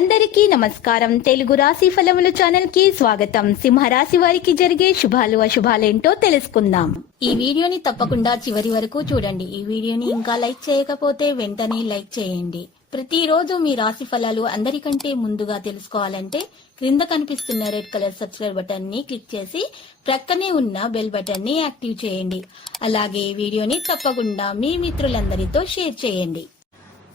అందరికీ నమస్కారం. తెలుగు రాశి ఫలముల ఛానల్ కి స్వాగతం. సింహరాశి వారికి జరిగే శుభాలు అశుభాలేంటో తెలుసుకుందాం. ఈ వీడియోని తప్పకుండా చివరి వరకు చూడండి. ఈ వీడియోని ఇంకా లైక్ చేయకపోతే వెంటనే లైక్ చేయండి. ప్రతిరోజు మీ రాశి ఫలాలు అందరికంటే ముందుగా తెలుసుకోవాలంటే క్రింద కనిపిస్తున్న రెడ్ కలర్ సబ్స్క్రైబ్ బటన్ ని క్లిక్ చేసి ప్రక్కనే ఉన్న బెల్ బటన్ ని యాక్టివ్ చేయండి. అలాగే ఈ వీడియోని తప్పకుండా మీ మిత్రులందరితో షేర్ చేయండి.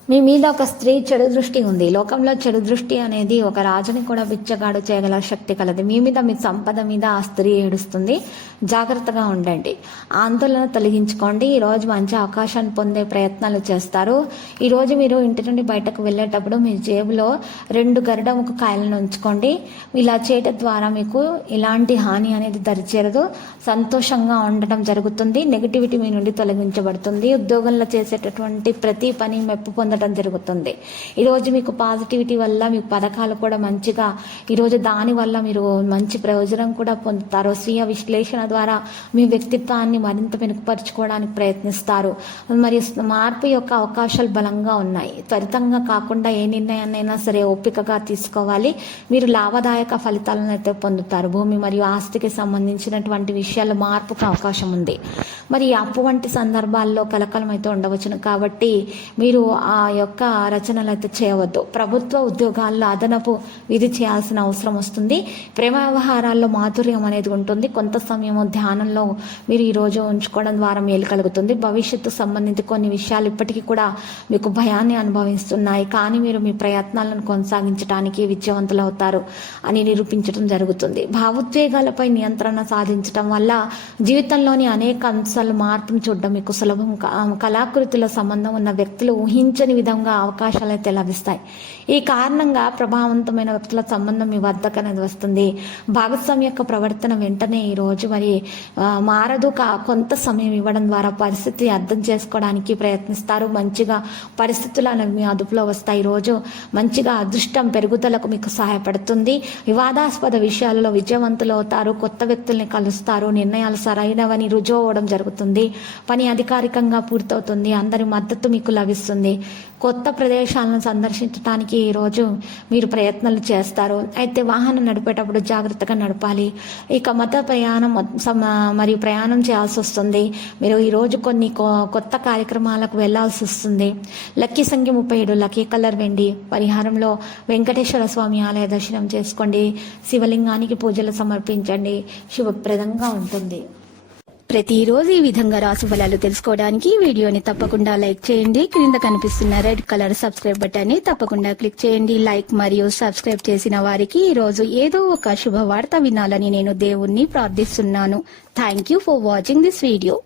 మీ మీద ఒక స్త్రీ చెడు దృష్టి ఉంది. లోకంలో చెడు దృష్టి అనేది ఒక రాజుని కూడా బిచ్చగాడు చేయగల శక్తి కలది. మీ మీద మీ సంపద మీద ఆ స్త్రీ ఏడుస్తుంది. జాగ్రత్తగా ఉండండి. ఆందోళన తొలగించుకోండి. ఈరోజు మంచి అవకాశాన్ని పొందే ప్రయత్నాలు చేస్తారు. ఈరోజు మీరు ఇంటి నుండి బయటకు వెళ్ళేటప్పుడు మీ జేబులో 2 గరుడముఖ కాయలను ఉంచుకోండి. ఇలా చేయటం ద్వారా మీకు ఎలాంటి హాని అనేది దరిచేరదు. సంతోషంగా ఉండటం జరుగుతుంది. నెగిటివిటీ మీ నుండి తొలగించబడుతుంది. ఉద్యోగంలో చేసేటటువంటి ప్రతి పని మెప్పు పొందడం జరుగుతుంది. ఈరోజు మీకు పాజిటివిటీ వల్ల మీకు పథకాలు కూడా మంచిగా ఈరోజు దాని వల్ల మీరు మంచి ప్రయోజనం కూడా పొందుతారు. స్వీయ విశ్లేషణ ద్వారా మీ వ్యక్తిత్వాన్ని మరింత మెరుగుపరుచుకోవడానికి ప్రయత్నిస్తారు. మరియు మార్పు యొక్క అవకాశాలు బలంగా ఉన్నాయి. త్వరితంగా కాకుండా ఏ నిర్ణయాన్నైనా సరే ఓపికగా తీసుకోవాలి. మీరు లాభదాయక ఫలితాలను అయితే పొందుతారు. భూమి మరియు ఆస్తికి సంబంధించినటువంటి విషయాల్లో మార్పుకు అవకాశం ఉంది. మరి అప్పు వంటి సందర్భాల్లో కలకలం అయితే ఉండవచ్చును. కాబట్టి మీరు ఆ యొక్క రచనలు అయితే చేయవద్దు. ప్రభుత్వ ఉద్యోగాల్లో అదనపు విధి చేయాల్సిన అవసరం వస్తుంది. ప్రేమ వ్యవహారాల్లో మాధుర్యం అనేది ఉంటుంది. కొంత సమయం ధ్యానంలో మీరు ఈరోజు ఉంచుకోవడం ద్వారా మేలు కలుగుతుంది. భవిష్యత్తు సంబంధించి కొన్ని విషయాలు ఇప్పటికీ కూడా మీకు భయాన్ని అనుభవిస్తున్నాయి. కానీ మీరు మీ ప్రయత్నాలను కొనసాగించడానికి విజయవంతులు అవుతారు అని నిరూపించడం జరుగుతుంది. భావోద్వేగాలపై నియంత్రణ సాధించడం వల్ల జీవితంలోని అనేక అంశాలు మార్పును చూడడం మీకు సులభం. కళాకృతిలో సంబంధం ఉన్న వ్యక్తులు ఊహించని విధంగా అవకాశాలు అయితే లభిస్తాయి. ఈ కారణంగా ప్రభావవంతమైన వ్యక్తుల సంబంధం మీ వద్దకు అనేది వస్తుంది. భాగస్వామి యొక్క ప్రవర్తన వెంటనే ఈ రోజు మరి మారదు. కొంత సమయం ఇవ్వడం ద్వారా పరిస్థితి అర్థం చేసుకోవడానికి ప్రయత్నిస్తారు. మంచిగా పరిస్థితులు అనేవి మీ అదుపులో వస్తాయి. ఈరోజు మంచిగా అదృష్టం పెరుగుదలకు మీకు సహాయపడుతుంది. వివాదాస్పద విషయాలలో విజయవంతులు అవుతారు. కొత్త వ్యక్తుల్ని కలుస్తారు. నిర్ణయాలు సరైనవని రుజువు అవ్వడం జరుగుతుంది. పని అధికారికంగా పూర్తవుతుంది. అందరి మద్దతు మీకు లభిస్తుంది. కొత్త ప్రదేశాలను సందర్శించడానికి ఈరోజు మీరు ప్రయత్నాలు చేస్తారు. అయితే వాహనం నడిపేటప్పుడు జాగ్రత్తగా నడపాలి. ఇక మత ప్రయాణం మరియు ప్రయాణం చేయాల్సి వస్తుంది. మీరు ఈరోజు కొన్ని కొత్త కార్యక్రమాలకు వెళ్లాల్సి వస్తుంది. లక్కీ సంఖ్య 37, లక్కీ కలర్ వెండి. పరిహారంలో వెంకటేశ్వర స్వామి ఆలయ దర్శనం చేసుకోండి. శివలింగానికి పూజలు సమర్పించండి. శుభప్రదంగా ఉంటుంది. ప్రతిరోజు ఈ విధంగా రాశి ఫలాలు తెలుసుకోవడానికి వీడియోని తప్పకుండా లైక్ చేయండి. క్రింద కనిపిస్తున్న రెడ్ కలర్ సబ్స్క్రైబ్ బటన్ ని తప్పకుండా క్లిక్ చేయండి. లైక్ మరియు సబ్స్క్రైబ్ చేసిన వారికి ఈ రోజు ఏదో ఒక శుభవార్త వినాలని నేను దేవుణ్ణి ప్రార్థిస్తున్నాను. Thank you for watching this video.